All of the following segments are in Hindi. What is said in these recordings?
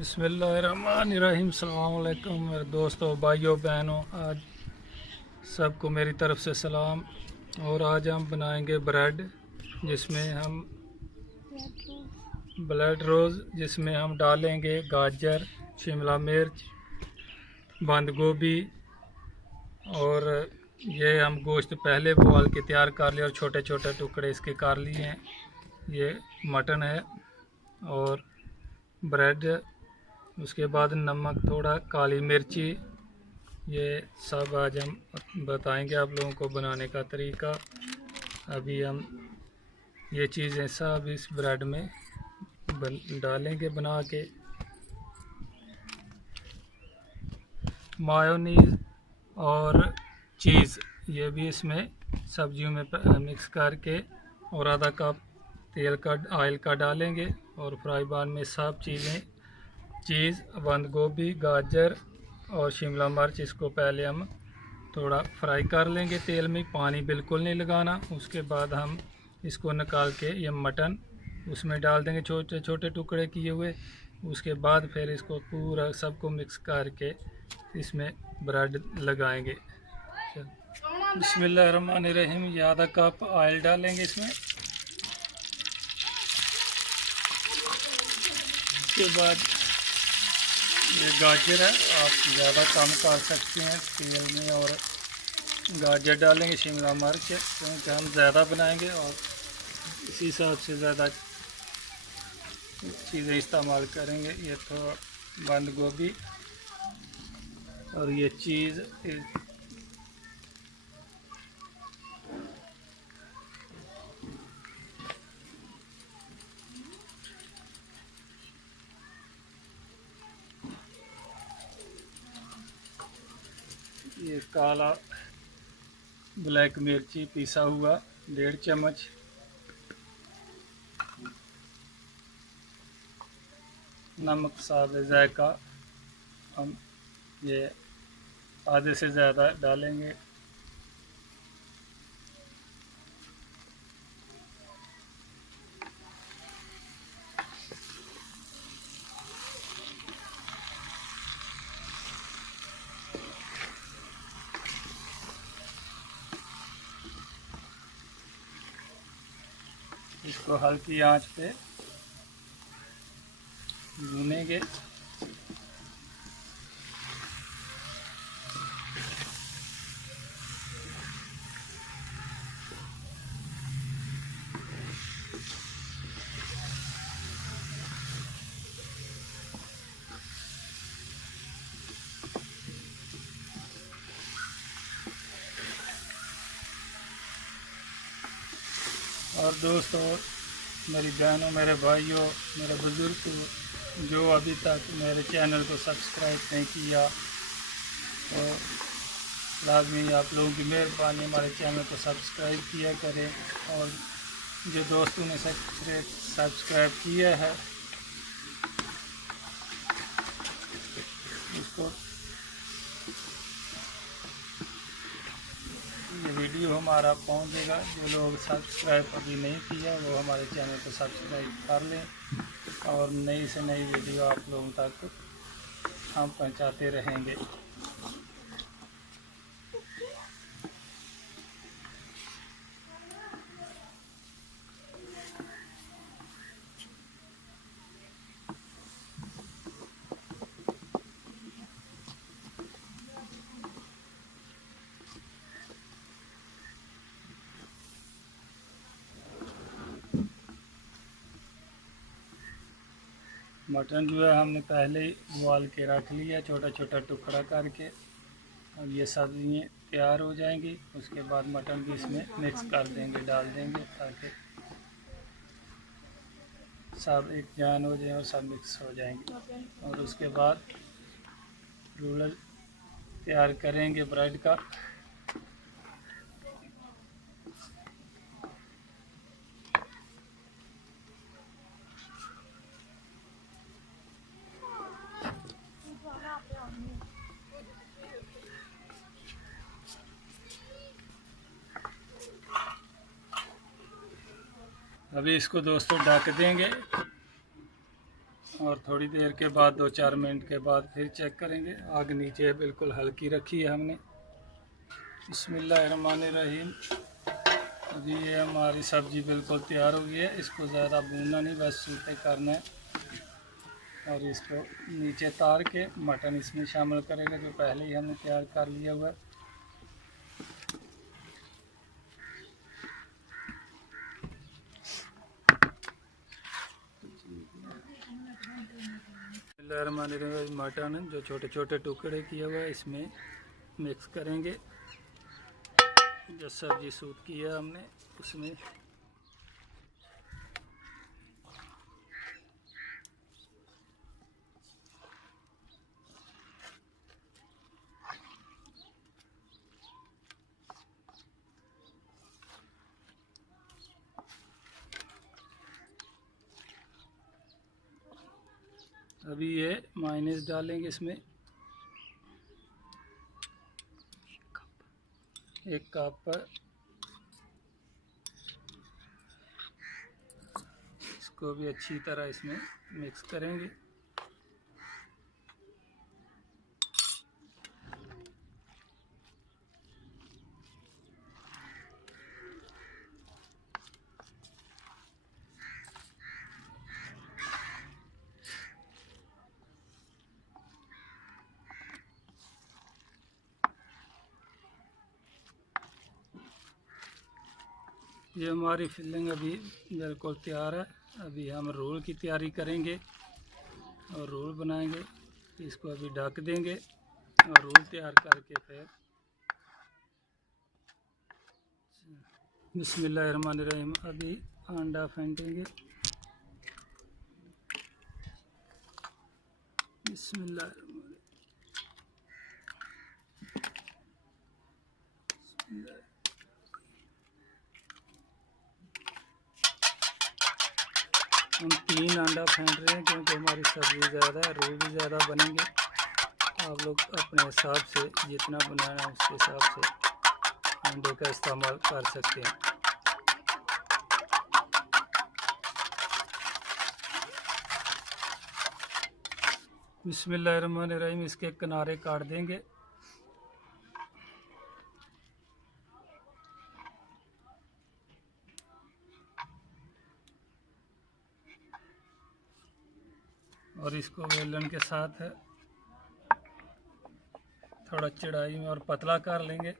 बिस्मिल्लाहिर्रहमानिर्रहीम। अस्सलाम वालेकुम मेरे दोस्तों, भाइयों, बहनों। आज सबको मेरी तरफ से सलाम। और आज हम बनाएंगे ब्रेड, जिसमें हम ब्रेड रोज़, जिसमें हम डालेंगे गाजर, शिमला मिर्च, बंद गोभी। और ये हम गोश्त पहले बोल के तैयार कर लिए और छोटे छोटे टुकड़े इसके कर लिए हैं। ये मटन है और ब्रेड, उसके बाद नमक, थोड़ा काली मिर्ची। ये सब आज हम बताएंगे आप लोगों को बनाने का तरीका। अभी हम ये चीज़ें सब इस ब्रेड में डालेंगे बना के। मायोनीज और चीज़ ये भी इसमें सब्जियों में मिक्स करके, और आधा कप तेल का ऑयल का डालेंगे। और फ्राई पैन में सब चीज़ें, चीज़, बंद गोभी, गाजर और शिमला मिर्च, इसको पहले हम थोड़ा फ्राई कर लेंगे तेल में। पानी बिल्कुल नहीं लगाना। उसके बाद हम इसको निकाल के ये मटन उसमें डाल देंगे, छोटे छोटे टुकड़े किए हुए। उसके बाद फिर इसको पूरा सबको मिक्स करके इसमें ब्रेड लगाएंगे। बिस्मिल्लाहिर्रहमानिर्रहीम। ये आधा कप ऑयल डालेंगे इसमें। उसके बाद ये गाजर है, आप ज़्यादा कम कर सकते हैं तेल में। और गाजर डालेंगे, शिमला मिर्च, क्योंकि हम ज़्यादा बनाएंगे और इसी हिसाब से ज़्यादा चीज़ें इस्तेमाल करेंगे। ये तो बंद गोभी और ये चीज़। ये काला ब्लैक मिर्ची पिसा हुआ 1.5 चम्मच। नमक स्वाद जायका हम ये आधे से ज़्यादा डालेंगे। इसको हल्की आंच पे भूनेंगे। और दोस्तों, मेरी बहनों, मेरे भाइयों, मेरे बुज़ुर्ग जो अभी तक मेरे चैनल को सब्सक्राइब नहीं किया, तो लाजमी आप लोगों की मेहरबानी हमारे चैनल को सब्सक्राइब किया करें। और जो दोस्तों ने सब्सक्राइब किया है उसको, ये वीडियो हमारा पहुंचेगा। जो लोग सब्सक्राइब अभी नहीं किया वो हमारे चैनल को सब्सक्राइब कर लें, और नई से नई वीडियो आप लोगों तक हम पहुंचाते रहेंगे। मटन जो है हमने पहले ही उबाल के रख लिया, छोटा छोटा टुकड़ा करके। अब ये सब्ज़ियाँ तैयार हो जाएंगी। उसके बाद मटन भी इसमें मिक्स कर देंगे, डाल देंगे, ताकि सब एक जान हो जाए और सब मिक्स हो जाएंगे। और उसके बाद रोल तैयार करेंगे ब्रेड का। अभी इसको दोस्तों ढक देंगे और थोड़ी देर के बाद 2-4 मिनट के बाद फिर चेक करेंगे। आग नीचे बिल्कुल हल्की रखी है हमने। बिस्मिल्लाहिर्रहमानिर्रहीम। अभी ये हमारी सब्ज़ी बिल्कुल तैयार हो गई है। इसको ज़्यादा भूनना नहीं, बस सूखे करना है। और इसको नीचे तार के मटन इसमें शामिल करेंगे जो पहले ही हमने तैयार कर लिया हुआ है। मटन जो छोटे छोटे टुकड़े किए हुए हैं इसमें मिक्स करेंगे। जो सब्जी सूट की है हमने उसमें अभी ये मायोनीज डालेंगे। इसमें 1 कप पर इसको भी अच्छी तरह इसमें मिक्स करेंगे। ये हमारी फिलिंग अभी बिल्कुल तैयार है। अभी हम रोल की तैयारी करेंगे और रोल बनाएंगे। इसको अभी ढक देंगे और रोल तैयार करके फिर बिस्मिल्लाहिर्रहमानिर्रहीम। अभी अंडा फेंटेंगे। बिस्मिल्लाह। हम 3 अंडा फेंट रहे हैं क्योंकि हमारी सब्ज़ी ज़्यादा है, रोल भी ज़्यादा बनेंगे। आप लोग अपने हिसाब से जितना बनाना है उसके हिसाब से अंडे का इस्तेमाल कर सकते हैं। बिस्मिल्लाहिर्रहमानिर्रहीम। इसके किनारे काट देंगे। और इसको बेलन के साथ थोड़ा चढ़ाई में और पतला कर लेंगे।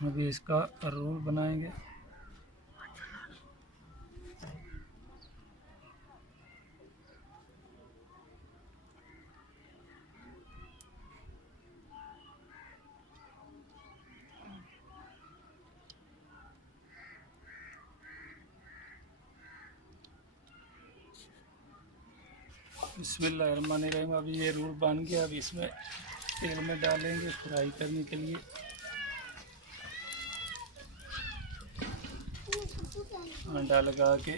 अभी इसका रोल बनाएंगे। बिस्मिल्लाहिर्रहमानिर्रहीम। अभी ये रोल बन गया। अभी इसमें तेल में डालेंगे फ्राई करने के लिए। अंडा लगा के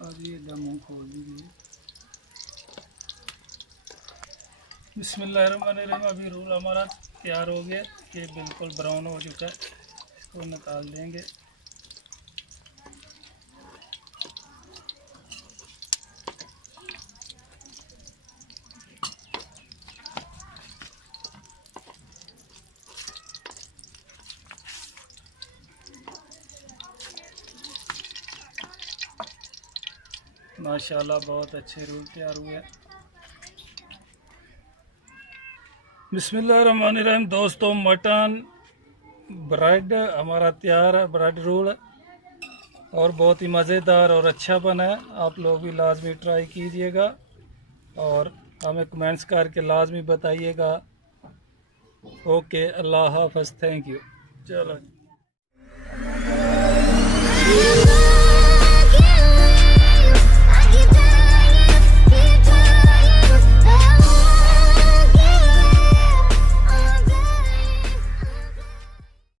अब ये दम खोल दीजिए। बिस्मिल्लाहिर्रहमानिर्रहीम। अभी रोल हमारा तैयार हो गया, ये बिल्कुल ब्राउन हो चुका है, इसको निकाल देंगे। माशाल्लाह बहुत अच्छे रोल तैयार हुए। बिस्मिल्लाहिर्रहमानिर्रहीम। दोस्तों, मटन ब्रेड हमारा तैयार है, ब्रेड रोल, और बहुत ही मज़ेदार और अच्छा बना है। आप लोग भी लाजमी ट्राई कीजिएगा और हमें कमेंट्स करके लाजमी बताइएगा। ओके, अल्लाह हाफ़िज़, थैंक यू। चलो।